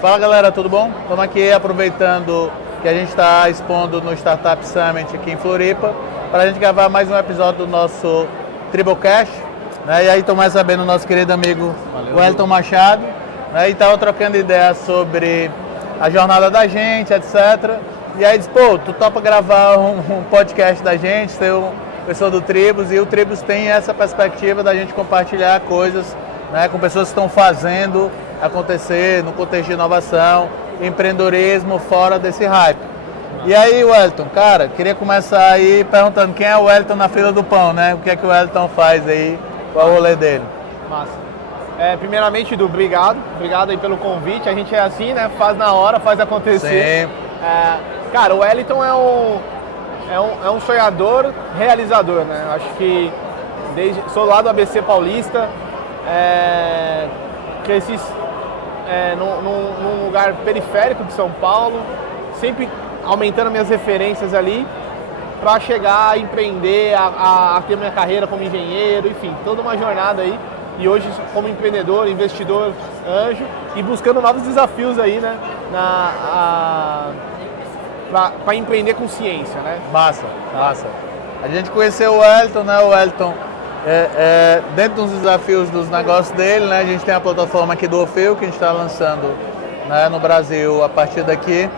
Fala galera, tudo bom? Estamos aqui aproveitando que a gente está expondo no Startup Summit aqui em Floripa para a gente gravar mais um episódio do nosso Tribocast, né? E aí estou mais sabendo o nosso querido amigo Wellington Machado, né? E estava trocando ideias sobre a jornada da gente, etc. E aí disse, pô, tu topa gravar um podcast da gente, ser uma pessoa do Tribus, e o Tribus tem essa perspectiva da gente compartilhar coisas, né, com pessoas que estão fazendo acontecer no contexto de inovação, empreendedorismo fora desse hype. E aí, Wellington, cara, queria começar aí perguntando quem é o Wellington na fila do pão, né? O que é que o Wellington faz aí, qual é o rolê dele? Massa. Primeiramente, Edu, obrigado aí pelo convite. A gente é assim, né? Faz na hora, faz acontecer. Sim. Cara, o Wellington é um sonhador, realizador, né? Acho que sou lá do ABC Paulista, cresci num lugar periférico de São Paulo, sempre aumentando minhas referências ali para chegar a empreender, a ter minha carreira como engenheiro, enfim, toda uma jornada aí. E hoje como empreendedor, investidor, anjo e buscando novos desafios aí, né, para empreender com ciência, né? Massa. A gente conheceu o Wellington, né? O Wellington dentro dos desafios dos negócios dele, né? A gente tem a plataforma aqui do Orfeu que a gente está lançando, né, no Brasil a partir daqui.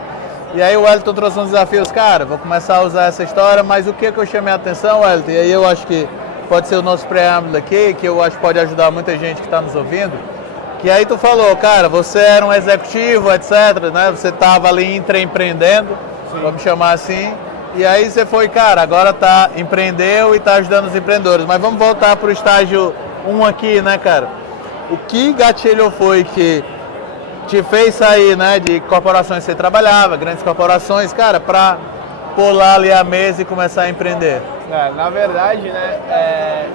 E aí o Wellington trouxe uns desafios, cara, vou começar a usar essa história, mas o que eu chamei a atenção, Wellington, e aí eu acho que pode ser o nosso preâmbulo aqui, que eu acho que pode ajudar muita gente que está nos ouvindo, que aí tu falou, cara, você era um executivo, etc, né? Você estava ali empreendendo, vamos chamar assim. E aí você foi, cara, agora empreendeu e está ajudando os empreendedores. Mas vamos voltar para o estágio 1 aqui, né, cara? O que gatilho foi que te fez sair, né, de corporações que você trabalhava, grandes corporações, cara, para pular ali a mesa e começar a empreender? Na verdade, né,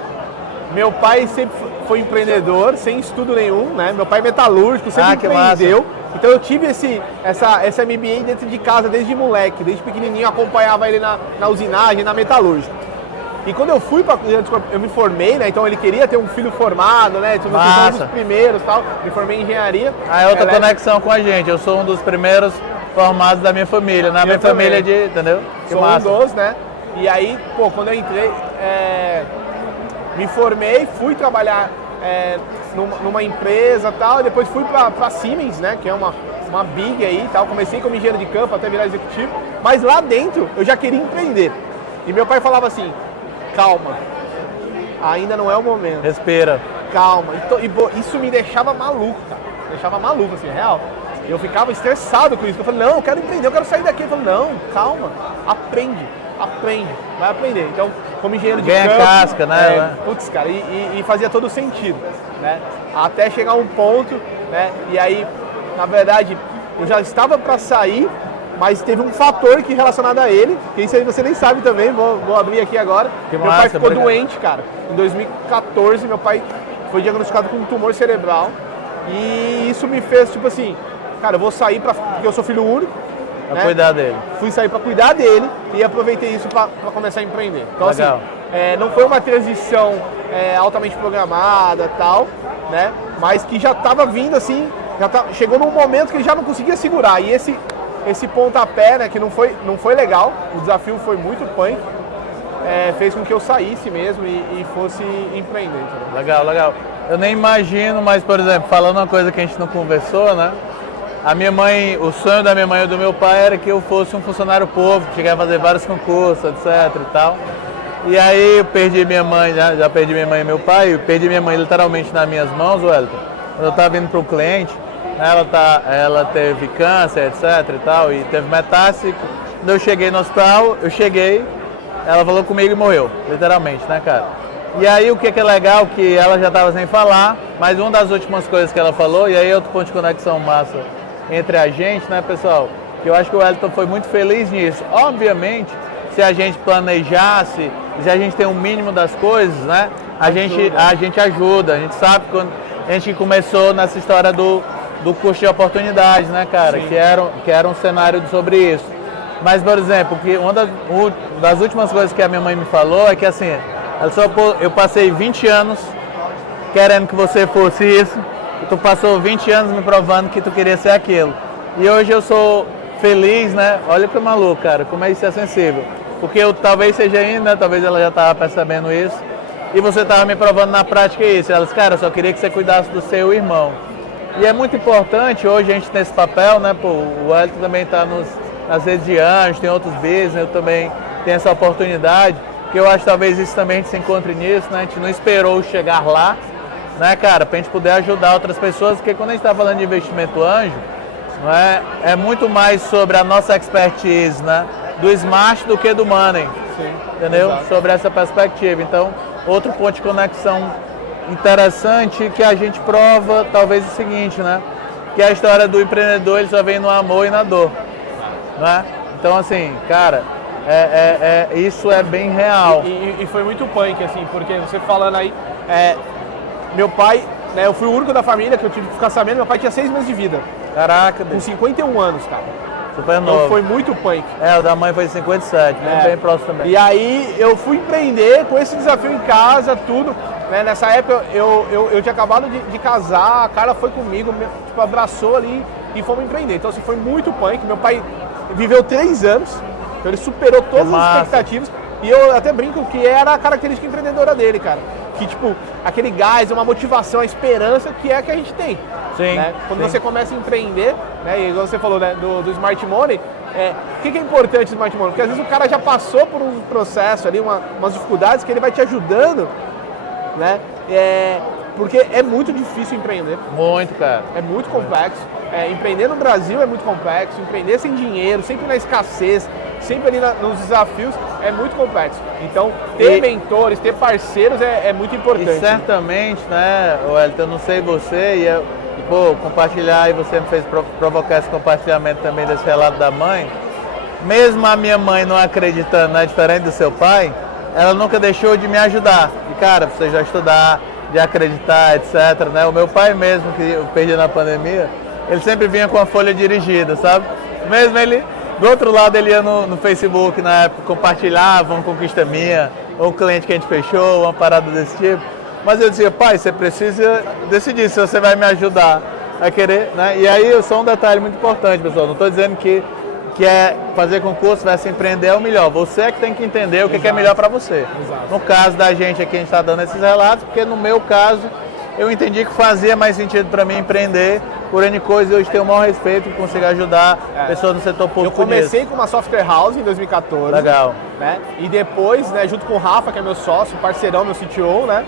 meu pai sempre foi empreendedor, sem estudo nenhum, né? Meu pai é metalúrgico, sempre empreendeu. Massa. Então eu tive essa MBA dentro de casa desde moleque, desde pequenininho, acompanhava ele na usinagem, na metalúrgica. E quando eu fui eu me formei, né? Então ele queria ter um filho formado, né? Tipo, um dos primeiros, tal. Me formei em engenharia. É outra conexão com a gente. Eu sou um dos primeiros formados da minha família, na minha família entendeu? Que sou massa. Um dos, né? E aí, pô, quando eu entrei, me formei, fui trabalhar numa empresa, tal, e depois fui para Siemens, né, que é uma big aí, tal. Comecei como engenheiro de campo até virar executivo, mas lá dentro eu já queria empreender. E meu pai falava assim: calma, ainda não é o momento. Respira. Calma. E isso me deixava maluco, cara. Deixava maluco, assim, real. Eu ficava estressado com isso. Eu falei, não, eu quero empreender, eu quero sair daqui. Eu falei, não, calma, aprende, vai aprender. Então, como engenheiro de campo... Ganha casca, né? Putz, cara, e fazia todo sentido, né? Até chegar um ponto, né? E aí, na verdade, eu já estava para sair, mas teve um fator que relacionado a ele, que isso aí você nem sabe também, vou abrir aqui agora. Meu pai ficou doente, cara. Em 2014, meu pai foi diagnosticado com um tumor cerebral. E isso me fez, tipo assim, cara, eu vou sair porque eu sou filho único. Pra cuidar dele. Fui sair para cuidar dele e aproveitei isso para começar a empreender. Então, legal. Assim, não foi uma transição altamente programada, tal, né? Mas que já estava vindo assim, chegou num momento que ele já não conseguia segurar. E esse pontapé, né, que não foi legal, o desafio foi muito punk, fez com que eu saísse mesmo e fosse empreender. Legal. Eu nem imagino, mas, por exemplo, falando uma coisa que a gente não conversou, né? A minha mãe, o sonho da minha mãe e do meu pai era que eu fosse um funcionário público, que chegasse a fazer vários concursos, etc e tal. E aí eu perdi minha mãe, já perdi minha mãe e meu pai, eu perdi minha mãe literalmente nas minhas mãos, Wellington. Quando eu estava vindo para um cliente, ela teve câncer, etc e tal, e teve metástase. Quando eu cheguei no hospital, ela falou comigo e morreu, literalmente, né, cara? E aí o que é legal, que ela já estava sem falar, mas uma das últimas coisas que ela falou, e aí outro ponto de conexão massa entre a gente, né, pessoal, que eu acho que o Wellington foi muito feliz nisso. Obviamente, se a gente planejasse, se a gente tem um mínimo das coisas, né, a gente ajuda. A gente sabe quando a gente começou nessa história do custo de oportunidades, né, cara, que era um cenário sobre isso. Mas, por exemplo, uma das últimas coisas que a minha mãe me falou é que assim, eu passei 20 anos querendo que você fosse isso, e tu passou 20 anos me provando que tu queria ser aquilo. E hoje eu sou feliz, né? Olha que maluco, cara, como é isso é sensível. Porque eu talvez seja ainda, né? Talvez ela já estava percebendo isso, e você estava me provando na prática isso. Ela disse, cara, eu só queria que você cuidasse do seu irmão. E é muito importante hoje a gente nesse papel, né? Pô, o Wellington também está nas redes de anjos, tem outros business, eu também tenho essa oportunidade, que eu acho que talvez isso também a gente se encontre nisso, né? A gente não esperou chegar lá, né, cara, para a gente poder ajudar outras pessoas, porque quando a gente está falando de investimento anjo, não é muito mais sobre a nossa expertise, né, do smart do que do money. Sim, entendeu? exato. Sobre essa perspectiva. Então, outro ponto de conexão interessante que a gente prova, talvez o seguinte, né, que a história do empreendedor ele só vem no amor e na dor, né? Então, assim, cara, isso é bem real. E foi muito punk, assim, porque você falando aí, meu pai, né, eu fui o único da família que eu tive que ficar sabendo, meu pai tinha 6 meses de vida. Caraca, Com 51 anos, cara. super novo. Então foi muito punk. O da mãe foi 57, bem próximo também. E aí eu fui empreender com esse desafio em casa, tudo. Né? Nessa época eu tinha acabado de casar, a Carla foi comigo, tipo, abraçou ali e fomos empreender. Então assim, foi muito punk. Meu pai viveu 3 anos, então ele superou todas as expectativas. E eu até brinco que era a característica empreendedora dele, cara. Que tipo, aquele gás, uma motivação, a esperança que é a que a gente tem. Sim, né? Quando sim. você começa a empreender, né, e igual você falou, né, do Smart Money, o que é importante do Smart Money? Porque às vezes o cara já passou por um processo ali, umas dificuldades que ele vai te ajudando, né? Porque é muito difícil empreender. Muito, cara. É muito complexo. Empreender no Brasil é muito complexo. Empreender sem dinheiro, sempre na escassez, sempre ali nos desafios, é muito complexo. Então, ter mentores, ter parceiros é muito importante. E certamente, né, Wellington, eu não sei você, compartilhar, e você me fez provocar esse compartilhamento também desse relato da mãe, mesmo a minha mãe não acreditando, né, diferente do seu pai, ela nunca deixou de me ajudar. E, cara, você já estudar, de acreditar, etc, né? O meu pai mesmo, que eu perdi na pandemia, ele sempre vinha com a folha dirigida, sabe? Mesmo ele, do outro lado, ele ia no Facebook, na época, compartilhava uma conquista minha, ou um cliente que a gente fechou, uma parada desse tipo. Mas eu dizia, pai, você precisa decidir se você vai me ajudar a querer, né? E aí, só um detalhe muito importante, pessoal, não estou dizendo que fazer concurso, vai se empreender é o melhor. Você é que tem que entender o que é melhor para você. Exato. No caso da gente aqui, a gente está dando esses relatos, porque no meu caso, eu entendi que fazia mais sentido para mim empreender por N coisas, e hoje tenho o maior respeito e consigo ajudar pessoas do setor público. Eu comecei com uma software house em 2014. Legal. Né? E depois, né, junto com o Rafa, que é meu sócio, parceirão, meu CTO, né?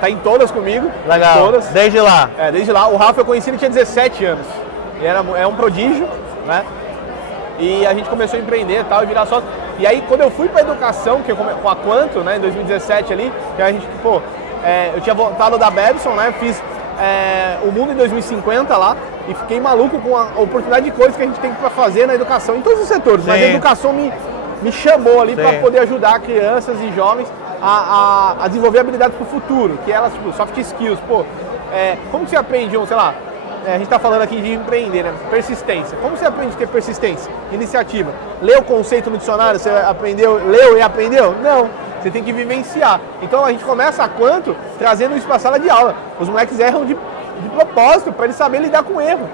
Tá em todas comigo. Legal. Em todas. Desde lá. Desde lá. O Rafa eu conheci, ele tinha 17 anos. Ele é um prodígio, né? E a gente começou a empreender e tal, e virar sócio. E aí, quando eu fui para educação, que com a Quanto, né, em 2017 ali, que a gente, eu tinha voltado da Babson, né, fiz o Mundo em 2050 lá, e fiquei maluco com a oportunidade de coisas que a gente tem para fazer na educação, em todos os setores. Sim. Mas a educação me chamou ali para poder ajudar crianças e jovens a desenvolver habilidades para o futuro, que elas, tipo, soft skills. Como que você aprende, sei lá, a gente está falando aqui de empreender, né? Persistência. Como você aprende a ter persistência? Iniciativa. Leu o conceito no dicionário, você leu e aprendeu? Não. Você tem que vivenciar. Então a gente começa a Quanto trazendo isso para a sala de aula. Os moleques erram de propósito, para eles saberem lidar com erro.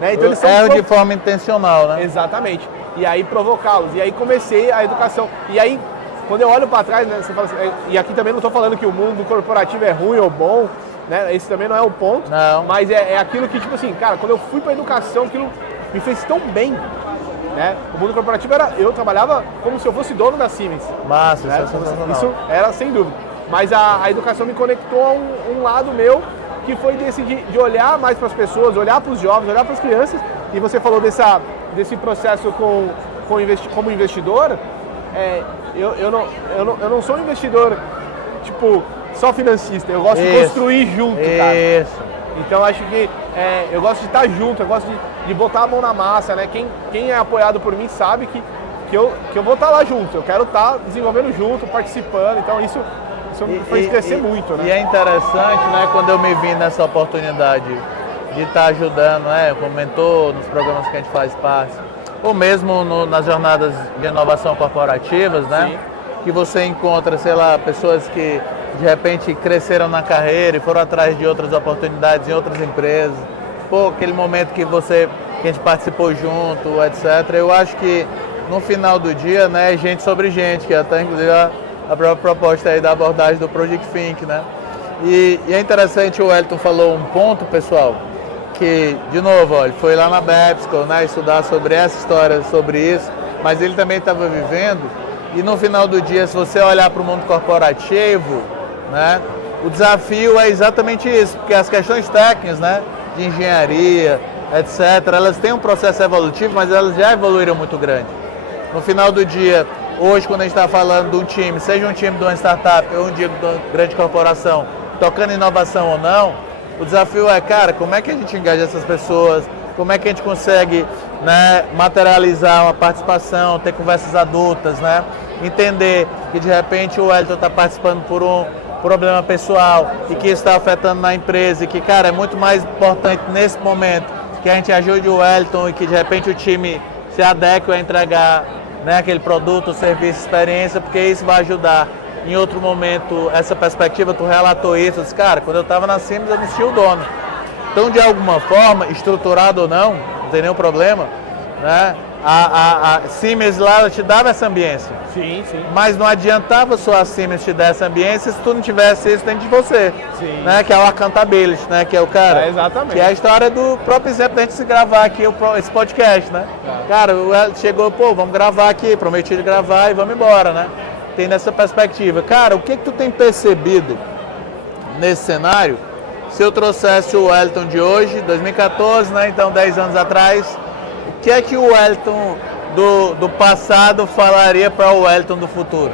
Né? Então eles erram de forma intencional, né? Exatamente. E aí provocá-los. E aí comecei a educação. E aí, quando eu olho para trás, né, você fala assim, e aqui também não estou falando que o mundo corporativo é ruim ou bom, né? Esse também não é o ponto, não. Mas é aquilo que, tipo assim, cara, quando eu fui para a educação, aquilo me fez tão bem, né? O mundo corporativo eu trabalhava como se eu fosse dono da Siemens. Massa, né? Isso era sem dúvida. Mas a educação me conectou a um lado meu, que foi de olhar mais para as pessoas, olhar para os jovens, olhar para as crianças. E você falou desse processo como investidor. Eu não sou um investidor, tipo, só financista, eu gosto de construir junto, cara. Isso. Então acho que eu gosto de estar junto, eu gosto de botar a mão na massa, né? Quem é apoiado por mim sabe que eu vou estar lá junto, eu quero estar desenvolvendo junto, participando, então isso me fez crescer muito, né? E é interessante, né, quando eu me vi nessa oportunidade de estar ajudando, né, como mentor nos programas que a gente faz parte, ou mesmo nas jornadas de inovação corporativas, né? Sim. Que você encontra, sei lá, pessoas que de repente cresceram na carreira e foram atrás de outras oportunidades em outras empresas. Pô, aquele momento que a gente participou junto, etc. Eu acho que no final do dia, né, é gente sobre gente, que até inclusive a própria proposta aí da abordagem do Project Think, né? E é interessante, o Wellington falou um ponto, pessoal, que, de novo, ó, ele foi lá na BEPSCO, né, estudar sobre essa história, sobre isso, mas ele também estava vivendo, e no final do dia, se você olhar para o mundo corporativo, né, o desafio é exatamente isso, porque as questões técnicas, né, de engenharia, etc., elas têm um processo evolutivo, mas elas já evoluíram muito grande. No final do dia, hoje, quando a gente está falando de um time, seja um time de uma startup ou um time de uma grande corporação, tocando inovação ou não, o desafio é, cara, como é que a gente engaja essas pessoas, como é que a gente consegue, né, materializar uma participação, ter conversas adultas, né, entender que de repente o Wellington está participando por um problema pessoal e que isso está afetando na empresa e que, cara, é muito mais importante nesse momento que a gente ajude o Wellington e que de repente o time se adeque a entregar, né, aquele produto, serviço, experiência, porque isso vai ajudar. Em outro momento, essa perspectiva, tu relatou isso, disse, cara, quando eu estava na Siemens eu me sentia o dono. Então, de alguma forma, estruturado ou não tem nenhum problema, né? A Siemens lá, ela te dava essa ambiência. Sim, sim. Mas não adiantava só a Siemens te dar essa ambiência se tu não tivesse isso dentro de você. Sim. Né? Que é o accountability, né? Que é o cara. Exatamente. Que é a história do próprio exemplo da gente se gravar aqui esse podcast, né? Cara, o chegou, pô, vamos gravar aqui, prometi de gravar e vamos embora, né? Tem nessa perspectiva. Cara, o que tu tem percebido nesse cenário? Se eu trouxesse o Wellington de hoje, 2014, né? Então 10 anos atrás, o que é que o Wellington do passado falaria para o Wellington do futuro?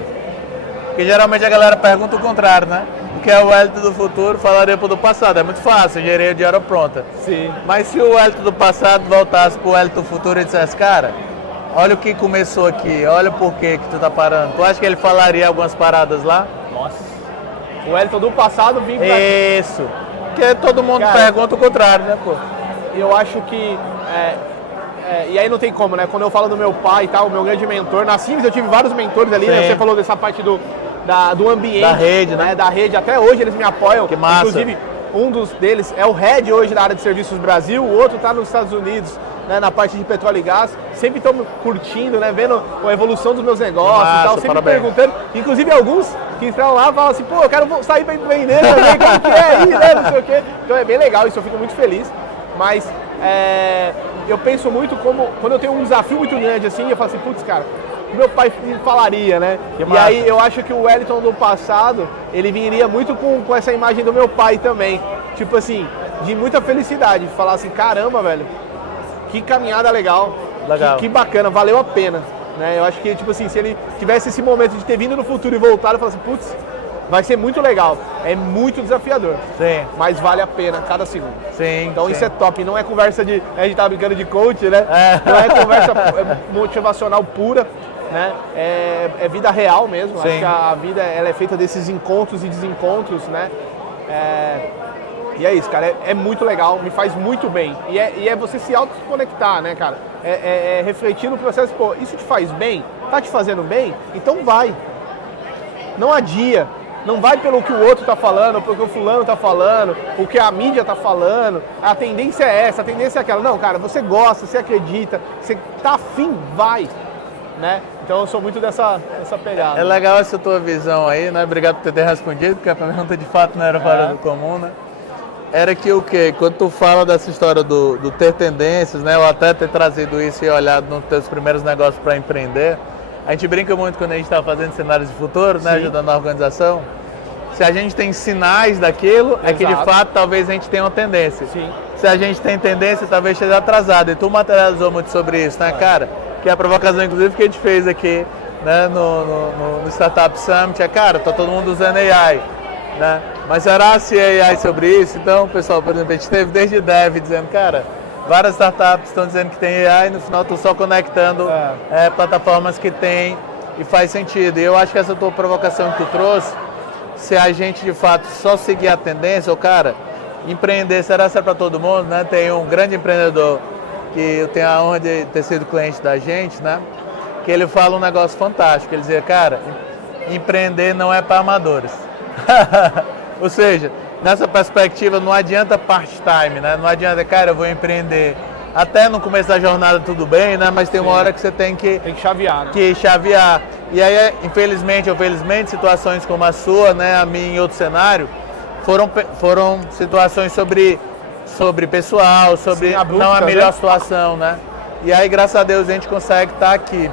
Porque geralmente a galera pergunta o contrário, né? O que é o Wellington do futuro falaria para o do passado. É muito fácil, engenharia de hora pronta. Sim. Mas se o Wellington do passado voltasse para o Wellington do futuro e dissesse, cara, olha o que começou aqui, olha o porquê que tu tá parando. Tu acha que ele falaria algumas paradas lá? Nossa. O Wellington do passado vinha pra... Isso. Porque todo mundo Cara, pergunta o contrário, né, pô? Eu acho que... e aí não tem como, né? Quando eu falo do meu pai e tal, o meu grande mentor, na Siemens eu tive vários mentores ali, né? Você falou dessa parte do ambiente. Da rede, né? Da rede. Até hoje eles me apoiam. Que massa. Inclusive, um deles é o head hoje da área de serviços Brasil, o outro está nos Estados Unidos, né, na parte de petróleo e gás. Sempre estão curtindo, né, vendo a evolução dos meus negócios e tal, sempre parabéns. perguntando. Inclusive alguns que entram lá falam assim, pô, eu quero sair para vender também, como que é aí, né, não sei o quê. Então é bem legal, isso eu fico muito feliz. Mas eu penso muito como, quando eu tenho um desafio muito grande assim, eu falo assim, putz, cara, meu pai me falaria, né? E aí eu acho que o Wellington do passado, ele viria muito com essa imagem do meu pai também. Tipo assim, de muita felicidade. Falar assim, caramba, velho, que caminhada legal. Que bacana, valeu a pena. Né? Eu acho que, tipo assim, se ele tivesse esse momento de ter vindo no futuro e voltado, eu falo assim, putz, vai ser muito legal. É muito desafiador. Sim. Mas vale a pena cada segundo. Sim. Então sim. isso é top. Não é conversa de... A gente tava brincando de coach, né? Não é conversa motivacional pura. Né? É vida real mesmo. Sim. Acho que a vida ela é feita desses encontros e desencontros, né? E é isso, cara. É muito legal, me faz muito bem. E é você se autoconectar, né, cara? Refletir no processo, pô, isso te faz bem? Tá te fazendo bem? Então vai. Não adia. Não vai pelo que o outro tá falando, pelo que o fulano tá falando, o que a mídia tá falando. A tendência é essa, a tendência é aquela. Não, cara, você gosta, você acredita, você tá afim, vai. Né? Então eu sou muito dessa pegada. É legal essa tua visão aí, né? Obrigado por ter respondido, porque a pergunta de fato não era fora do comum, né? Era que o quê? Quando tu fala dessa história do ter tendências, né? Ou até ter trazido isso e olhado nos teus primeiros negócios para empreender, a gente brinca muito quando a gente está fazendo cenários de futuro, né? Ajudando a organização. Se a gente tem sinais daquilo, é que de fato talvez a gente tenha uma tendência. Sim. Se a gente tem tendência, talvez esteja atrasado. E tu materializou muito sobre isso, né, cara? Que é a provocação, inclusive, que a gente fez aqui, né, no Startup Summit. Cara, tá todo mundo usando AI, né? Mas será se AI sobre isso? Então, pessoal, por exemplo, a gente teve desde Dev dizendo, cara, várias startups estão dizendo que tem AI, no final estou só conectando plataformas que tem e faz sentido. E eu acho que essa tua provocação que tu trouxe, se a gente de fato só seguir a tendência, ou cara, empreender será para todo mundo, né? Tem um grande empreendedor que eu tenho a honra de ter sido cliente da gente, né? Que ele fala um negócio fantástico. Ele dizia, cara, empreender não é para amadores. Ou seja, nessa perspectiva não adianta part-time, né? Não adianta, cara, eu vou empreender. Até no começo da jornada tudo bem, né? Mas tem uma hora que você tem que chavear, né? chavear. E aí, infelizmente ou felizmente, situações como a sua, né? A minha em outro cenário, foram situações sobre pessoal, sobre Sim, abruptas, não a melhor né? situação, né? E aí, graças a Deus, a gente consegue estar aqui.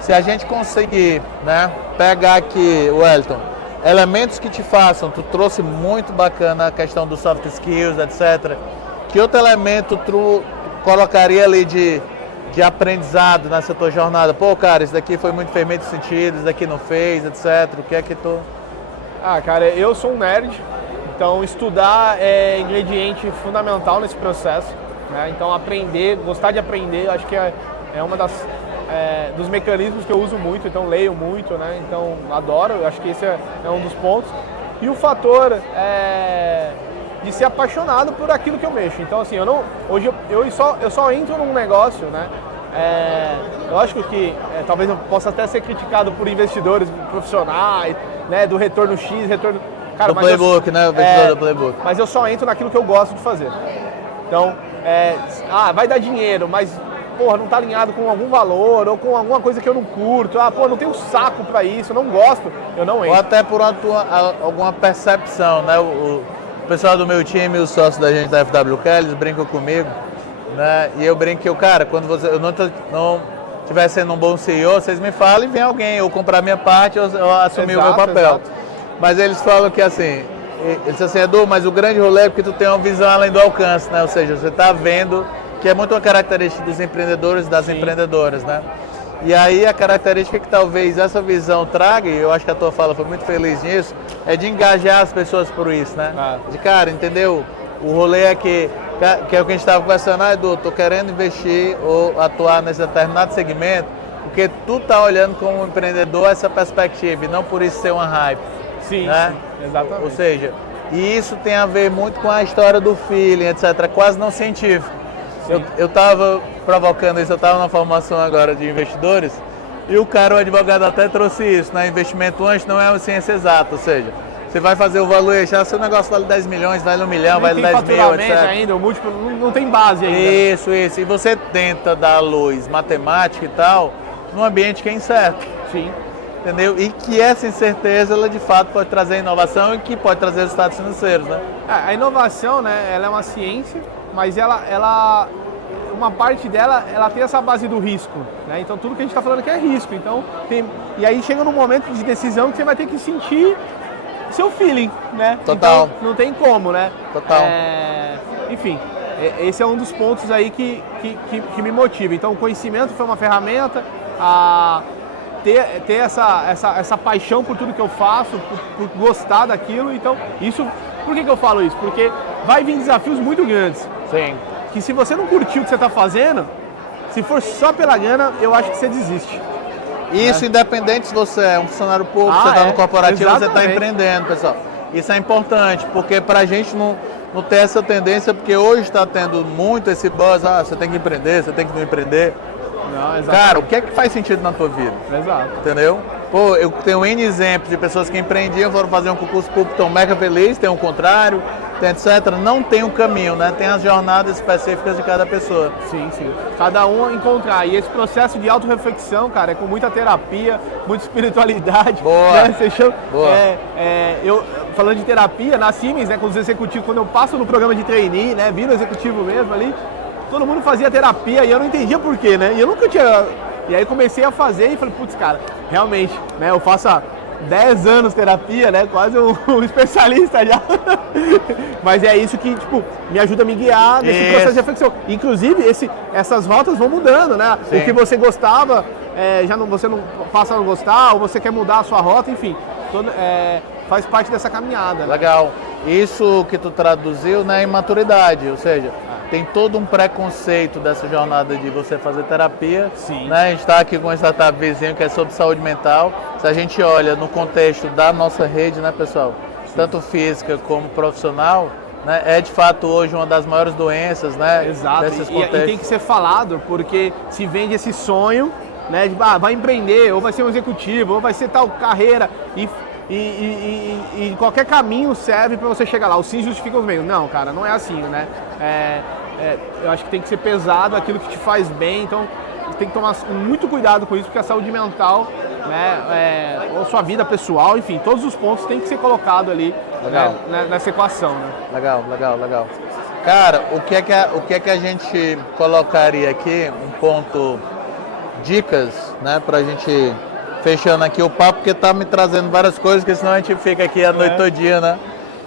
Se a gente conseguir, né, pegar aqui, Wellington, elementos que te façam, tu trouxe muito bacana a questão dos soft skills, etc. Que outro elemento tu colocaria ali de aprendizado nessa tua jornada? Pô, cara, isso daqui foi muito fez muito sentido, isso daqui não fez, etc. O que é que tu... Ah, cara, eu sou um nerd, então estudar é ingrediente fundamental nesse processo, né? Então aprender, gostar de aprender, acho que é uma dos mecanismos que eu uso muito, então leio muito, né? Então adoro, acho que esse é um dos pontos. E o fator de ser apaixonado por aquilo que eu mexo. Então assim, hoje eu só entro num negócio, né? Lógico que talvez eu possa até ser criticado por investidores profissionais, né? Do retorno X, retorno... Cara, do playbook, né? O investidor do playbook. Mas eu só entro naquilo que eu gosto de fazer. Então, vai dar dinheiro, mas porra, não está alinhado com algum valor ou com alguma coisa que eu não curto. Não tenho saco para isso, eu não gosto, eu não entro. Ou até por alguma percepção, né? O pessoal do meu time, os sócios da gente da FWK, eles brincam comigo, né? E eu brinco que quando eu não estiver sendo um bom CEO, vocês me falam e vem alguém, ou comprar minha parte ou assumir o meu papel. Exato. Mas eles falam que assim, eles dizem assim, Edu, mas o grande rolê é porque tu tem uma visão além do alcance, né? Ou seja, você está vendo, que é muito uma característica dos empreendedores e das empreendedoras, né? E aí a característica que talvez essa visão traga, e eu acho que a tua fala foi muito feliz nisso, é de engajar as pessoas por isso, né? De cara, entendeu? O rolê é que é o que a gente estava conversando, Edu, tô querendo investir ou atuar nesse determinado segmento, porque tu tá olhando como empreendedor essa perspectiva, e não por isso ser uma hype. Sim, né? Sim, exatamente. Ou seja, e isso tem a ver muito com a história do feeling, etc., quase não científico. Eu estava provocando isso, eu estava na formação agora de investidores, e o advogado até trouxe isso, né? Investimento antes não é uma ciência exata, ou seja, você vai fazer o valuation, seu negócio vale 10 milhões, vale 1 milhão, vale 10 mil, etc. ainda, o múltiplo não tem base ainda. Isso. E você tenta dar luz matemática e tal, num ambiente que é incerto. Sim. Entendeu? E que essa incerteza, ela de fato pode trazer inovação e que pode trazer resultados financeiros, né? A inovação, né, ela é uma ciência, mas uma parte dela, ela tem essa base do risco, né? Então tudo que a gente está falando aqui é risco. Então, e aí chega num momento de decisão que você vai ter que sentir seu feeling, né? Total. Então, não tem como, né? Total. Enfim, esse é um dos pontos aí que me motiva. Então o conhecimento foi uma ferramenta, ter essa paixão por tudo que eu faço, por gostar daquilo. Então, isso, por que eu falo isso? Porque vai vir desafios muito grandes. Sim. Que se você não curtir o que você está fazendo, se for só pela grana, eu acho que você desiste. Isso independente se você é um funcionário público, você está no corporativo, exatamente. você está empreendendo, pessoal. Isso é importante, porque para a gente não ter essa tendência, porque hoje está tendo muito esse buzz, você tem que empreender, você tem que não empreender. Não, cara, o que é que faz sentido na tua vida? Exato. Entendeu? Pô, eu tenho N exemplos de pessoas que empreendiam, foram fazer um concurso público, estão mega felizes, tem um contrário, tem etc. Não tem um caminho, né? Tem as jornadas específicas de cada pessoa. Sim. Cada um encontrar. E esse processo de autorreflexão, cara, é com muita terapia, muita espiritualidade. Boa. Né? Você chama, Boa. Eu, falando de terapia, na Siemens, né, com os executivos, quando eu passo no programa de trainee, né, viro executivo mesmo ali, todo mundo fazia terapia e eu não entendia por quê, né? E eu nunca tinha... E aí comecei a fazer e falei, putz, cara, realmente, né? Eu faço há 10 anos terapia, né? Quase um especialista já. Mas é isso que, tipo, me ajuda a me guiar nesse processo de reflexão. Inclusive, essas rotas vão mudando, né? Sim. O que você gostava, você não passa a não gostar, ou você quer mudar a sua rota, enfim. Faz parte dessa caminhada. Legal. Né? Isso que tu traduziu, né, em maturidade, ou seja... Tem todo um preconceito dessa jornada de você fazer terapia. Sim. Né? A gente está aqui com um startup vizinho que é sobre saúde mental. Se a gente olha no contexto da nossa rede, né, pessoal? Sim. Tanto física como profissional, né? É de fato hoje uma das maiores doenças, né? Exato, Desses e contextos. tem que ser falado, porque se vende esse sonho, né, de vai empreender, ou vai ser um executivo, ou vai ser tal carreira, e qualquer caminho serve para você chegar lá. Os fins justificam os meios. Não, cara, não é assim, né? Eu acho que tem que ser pesado aquilo que te faz bem, então tem que tomar muito cuidado com isso, porque a saúde mental, né, ou sua vida pessoal, enfim, todos os pontos têm que ser colocados ali, né, nessa equação, né? Legal. Cara, o que é que a gente colocaria aqui, um ponto, dicas, né, pra gente fechando aqui o papo, porque tá me trazendo várias coisas, porque senão a gente fica aqui a noite todinha, né,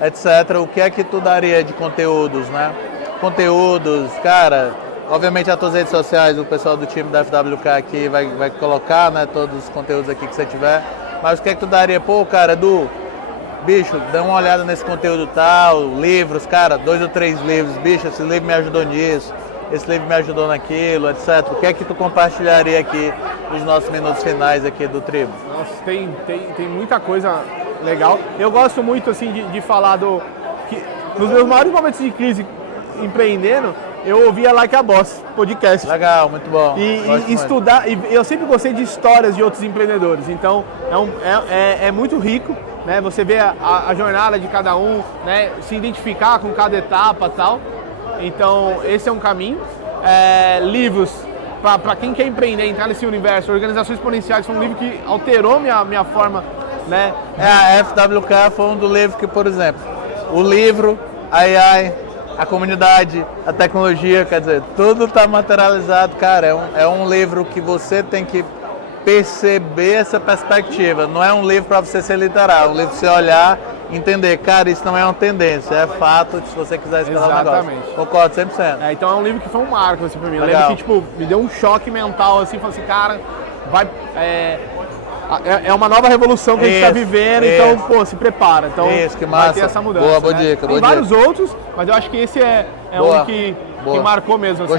etc. O que é que tu daria de conteúdos, né? Conteúdos, cara, obviamente as tuas redes sociais, o pessoal do time da FWK aqui vai colocar, né, todos os conteúdos aqui que você tiver, mas o que é que tu daria? Pô, cara, Edu, bicho, dá uma olhada nesse conteúdo tal, livros, cara, 2 ou 3 livros, bicho, esse livro me ajudou nisso, esse livro me ajudou naquilo, etc. O que é que tu compartilharia aqui nos nossos minutos finais aqui do Tribo? Nossa, tem muita coisa legal. Eu gosto muito, assim, de falar que nos meus maiores momentos de crise empreendendo, eu ouvia Like a Boss, podcast. Legal, muito bom. E estudar, e eu sempre gostei de histórias de outros empreendedores, então é muito rico, né? Você vê a jornada de cada um, né? Se identificar com cada etapa e tal. Então, esse é um caminho. Livros, para quem quer empreender, entrar nesse universo, Organizações Exponenciais, foi um livro que alterou minha forma, né? A FWK foi um do livro que, por exemplo, o livro, a AI, a comunidade, a tecnologia, quer dizer, tudo está materializado, cara. É um livro que você tem que perceber essa perspectiva. Não é um livro para você ser literal, é um livro para você olhar e entender, cara, isso não é uma tendência, é fato, se você quiser escalar o negócio. Concordo 100%. Então é um livro que foi um marco assim, para mim. Eu Legal. lembro que tipo, me deu um choque mental, assim, falei assim, cara, é uma nova revolução que a gente está vivendo, então, pô, se prepara. Então, que massa. Vai ter essa mudança. Boa né? dica. Tem vários outros, mas eu acho que esse é um que marcou mesmo. Assim.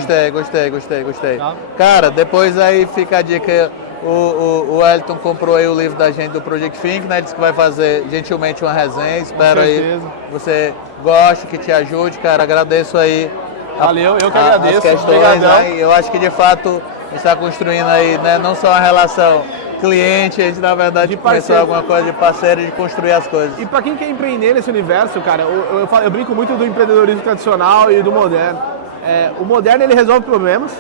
Gostei. Tá? Cara, depois aí fica a dica. O Wellington comprou aí o livro da gente do Project Think, né? Disse que vai fazer gentilmente uma resenha. Espero aí que você goste, que te ajude, cara. Agradeço aí. Valeu, eu que agradeço. As questões, né? Eu acho que de fato a gente está construindo aí, né? Não só uma relação cliente, a gente na verdade começou alguma coisa de parceiro, de construir as coisas. E para quem quer empreender nesse universo, cara, eu brinco muito do empreendedorismo tradicional e do moderno. O moderno ele resolve problemas,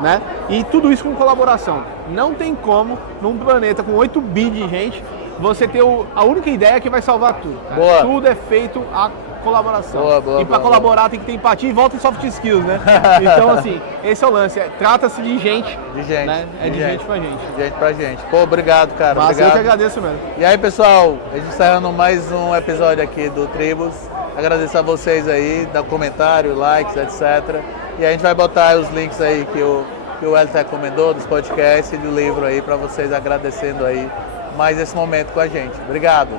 né? E tudo isso com colaboração. Não tem como, num planeta com 8 bi de gente, você ter a única ideia que vai salvar tudo. Tudo é feito a colaboração. E para colaborar tem que ter empatia e volta em soft skills, né? Então, assim, esse é o lance. Trata-se de gente. Né? De gente pra gente. De gente pra gente. Pô, obrigado, cara. Mas obrigado. Eu que agradeço mesmo. E aí, pessoal, a gente encerrando mais um episódio aqui do Tribos. Agradeço a vocês aí, dá comentário, likes, etc. E a gente vai botar os links aí que o Wellington recomendou, dos podcasts e do livro aí, para vocês agradecendo aí mais esse momento com a gente. Obrigado.